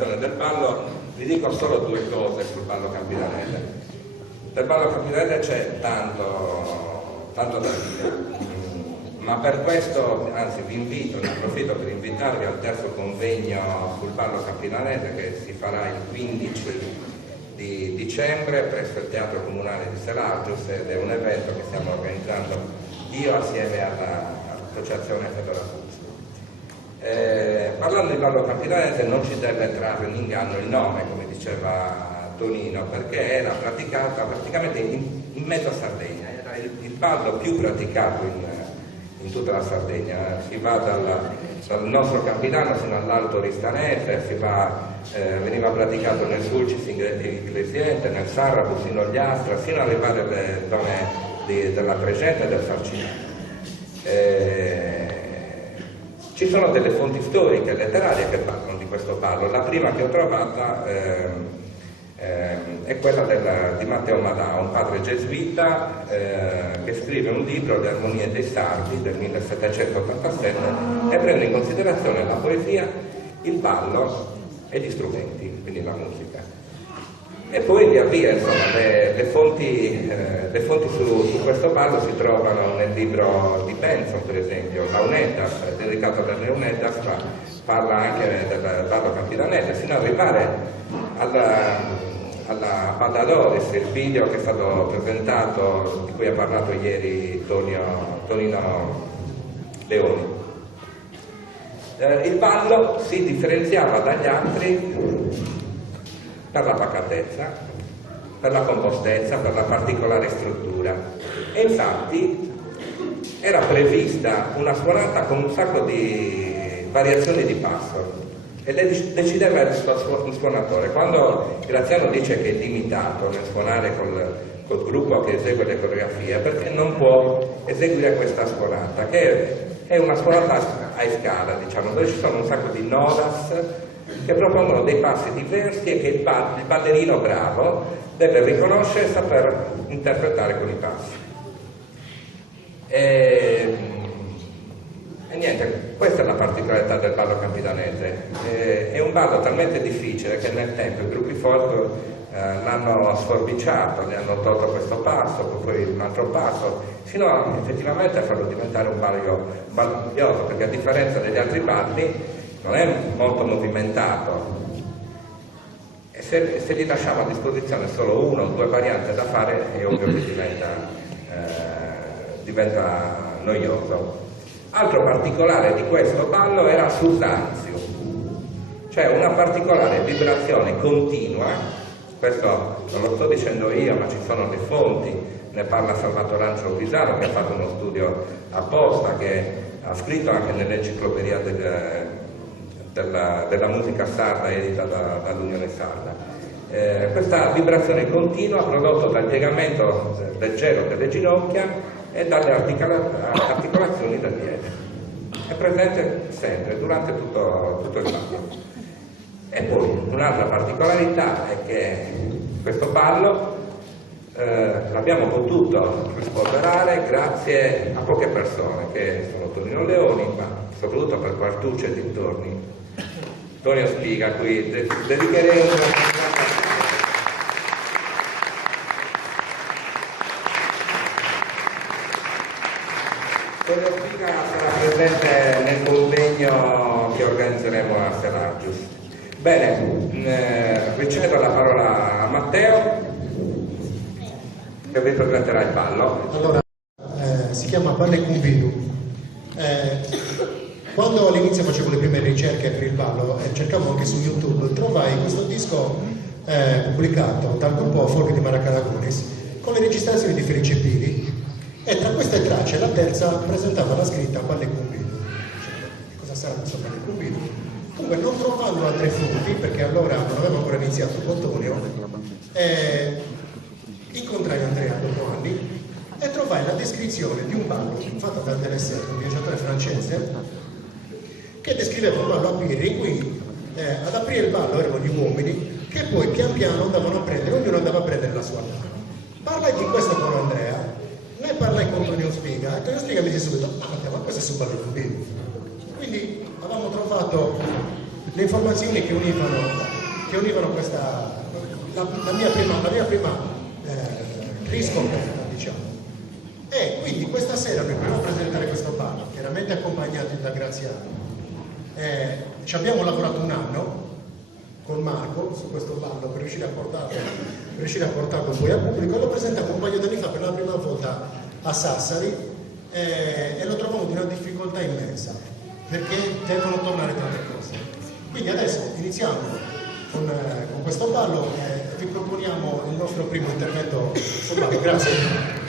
presentazione del ballo, vi dico solo due cose sul ballo campidanese. Del ballo campidanese c'è tanto da dire, ma per questo, anzi vi invito, ne approfitto per invitarvi al terzo convegno sul ballo campidanese che si farà il 15 di dicembre presso il Teatro Comunale di Selagius, ed è un evento che stiamo organizzando io assieme all'Associazione Federazione. Parlando di ballo campidanese non ci deve trarre in inganno il nome, come diceva Tonino, perché era praticato praticamente in mezza Sardegna, era il ballo più praticato in tutta la Sardegna. Si va dal nostro Campidano fino all'Alto Ristanese, veniva praticato nel Sulcis Iglesiente, nel Sarrabu, fino agli Astra, fino ad arrivare alle zone della Tregenta e del Farcinello. Ci sono delle fonti storiche e letterarie che parlano di questo ballo. La prima che ho trovata è quella di Matteo Madà, un padre gesuita che scrive un libro, Le armonie dei sardi, del 1787, e prende in considerazione la poesia, il ballo e gli strumenti, quindi la musica. E poi via via, insomma, le fonti su questo ballo si trovano nel libro di Benson, per esempio, Launetas, dedicato a Launetas, ma parla anche del ballo campidanese, fino ad arrivare alla Badadoris, il video che è stato presentato, di cui ha parlato ieri Tonino Leoni. Il ballo si differenziava dagli altri per la pacatezza, per la compostezza, per la particolare struttura, e infatti era prevista una suonata con un sacco di variazioni di passo e le decideva il suonatore. Quando Graziano dice che è limitato nel suonare col gruppo che esegue le coreografie, perché non può eseguire questa suonata, che è una suonata a scala, diciamo, dove ci sono un sacco di nodas che propongono dei passi diversi e che il ballerino bravo deve riconoscere e saper interpretare con i passi. E niente, questa è la particolarità del ballo campidanese. È un ballo talmente difficile che nel tempo i gruppi folk l'hanno sforbiciato, ne hanno tolto questo passo, poi un altro passo, fino a effettivamente farlo diventare un ballo noioso, perché a differenza degli altri balli non è molto movimentato, e se gli lasciamo a disposizione solo una o due varianti da fare, è ovvio che diventa noioso. Altro particolare di questo ballo era Susanzio, cioè una particolare vibrazione continua. Questo non lo sto dicendo io, ma ci sono le fonti, ne parla Salvatore Angelo Pisano, che ha fatto uno studio apposta, che ha scritto anche nell'enciclopedia della musica sarda edita dall'Unione Sarda. Questa vibrazione continua prodotto dal piegamento leggero delle ginocchia e dalle articolazioni del piede. È presente sempre, durante tutto il ballo. E poi un'altra particolarità è che questo ballo l'abbiamo potuto rispolverare grazie a poche persone, che sono Tonino Leoni, ma soprattutto per Quartuccio e dintorni. Tonio Spiga, a cui dedicherei una Tonio Spiga sarà presente nel convegno che organizzeremo a Selagius. Bene, ricevo la parola a Matteo, che vi presenterà il ballo. Allora, si chiama Ballo e Convido. Quando all'inizio facevo le prime ricerche per il ballo e cercavo anche su YouTube, trovai questo disco pubblicato dal gruppo folk di Maracanagonis con le registrazioni di Felice Pili, e tra queste tracce la terza presentava la scritta Ballo e Convido. Cosa sarà questo Ballo e Convido? Comunque, non trovando altre fonti, perché allora non avevo ancora iniziato con Tonio, incontrai Andrea dopo anni e trovai la descrizione di un ballo fatto da Delessert, un viaggiatore francese, che descriveva un ballo a birre in cui ad aprire il ballo erano gli uomini che poi pian piano andavano a prendere, ognuno andava a prendere la sua mano. Parlai di questo con Andrea, ne parlai con Tonio Spiga, e Tonio Spiga mi disse subito: ma questo è su Ballo e Convido. Quindi avevamo trovato le informazioni che univano questa, la mia prima riscoperta, diciamo. E quindi questa sera noi proviamo a presentare questo ballo, chiaramente accompagnati da Graziano. Ci abbiamo lavorato un anno con Marco su questo ballo per riuscire a portarlo poi al pubblico, e lo presentiamo un paio di anni fa per la prima volta a Sassari, e lo trovavo di una difficoltà immensa, perché devono tornare tante cose. Quindi adesso iniziamo con questo ballo e vi proponiamo il nostro primo intervento sul ballo. Grazie.